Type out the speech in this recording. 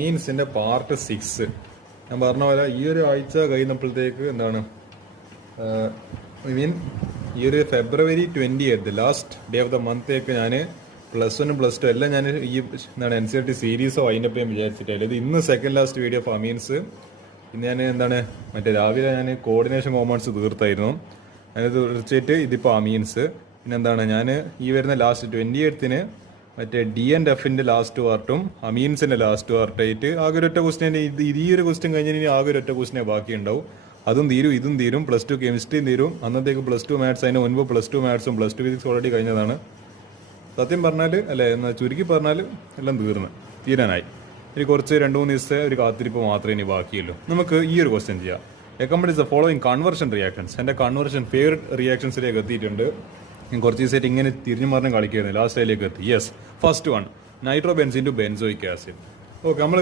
മീൻസിന്റെ part 6 ഞാൻ പറഞ്ഞ പോലെ ഈ ഒരു ആഴ്ച കഴിയുന്നപ്പോഴത്തേക്ക് എന്താണ് ഈ ഒരു ഫെബ്രുവരി 28 ലാസ്റ്റ് ഡേ ഓഫ് ദ മന്തേക്ക് ഞാൻ +1 +2 എല്ലാം ഞാൻ ഈ എന്താണ് NCERT സീരീസോ അതിൻ്റെ പേരും വിചാരിച്ചിട്ടില്ല. ഇത് ഇന്ന് second last video of amines. ഇന്ന് ഞാൻ എന്താണ് മറ്റേ രാവിലെ ഞാൻ കോർഡിനേഷൻ കോമേഴ്സ് തീർത്തായിരുന്നു. ഞാനത് തീർച്ചയായിട്ട് ഇതിപ്പോൾ അമീൻസ്. പിന്നെ എന്താണ് ഞാൻ ഈ വരുന്ന ലാസ്റ്റ് 28 മറ്റേ DNFന്റെ ലാസ്റ്റ് പാർട്ടും അമീൻസിന്റെ ലാസ്റ്റ് പാർട്ടായിട്ട് ആകെ ഒരൊറ്റ ക്വസ്റ്റ്യൻ, ഈ ഒരു ക്വസ്റ്റ്യൻ കഴിഞ്ഞാൽ ആകെ ഒരൊറ്റ ക്വസ്റ്റ്യനെ ബാക്കി ഉണ്ടാവും. അതും തീരും, ഇതും തീരും. +2 കെമിസ്ട്രിയും തീരും. അന്നത്തേക്ക് +2 മാത്സ്, അതിന് മുൻപ് +2 മാത്സും +2 ഫിസിക്സ് ഓൾറെഡി കഴിഞ്ഞതാണ്. സത്യം പറഞ്ഞാൽ അല്ലെ, എന്നാൽ ചുരുക്കി പറഞ്ഞാൽ എല്ലാം തീരാനായി. ഇനി കുറച്ച് 2-3 ദിവസത്തെ ഒരു കാത്തിരിപ്പ് മാത്രമേ ഇനി ബാക്കിയുള്ളൂ. നമുക്ക് ഈ ഒരു ക്വസ്റ്റ്യൻ ചെയ്യാം. Accommodate the following conversion reactions. എൻ്റെ കൺവേർഷൻ ഫേവറേറ്റ് റിയാക്ഷൻസിലേക്ക് എത്തിയിട്ടുണ്ട്. ഞാൻ കുറച്ച് ദിവസമായിട്ട് ഇങ്ങനെ തിരിഞ്ഞു മറിഞ്ഞ് കളിക്കുകയായിരുന്നു. ലാസ്റ്റ് അതിലേക്ക് എത്തി. Yes, first one nitro benzene to benzoic acid. Okay, നമ്മൾ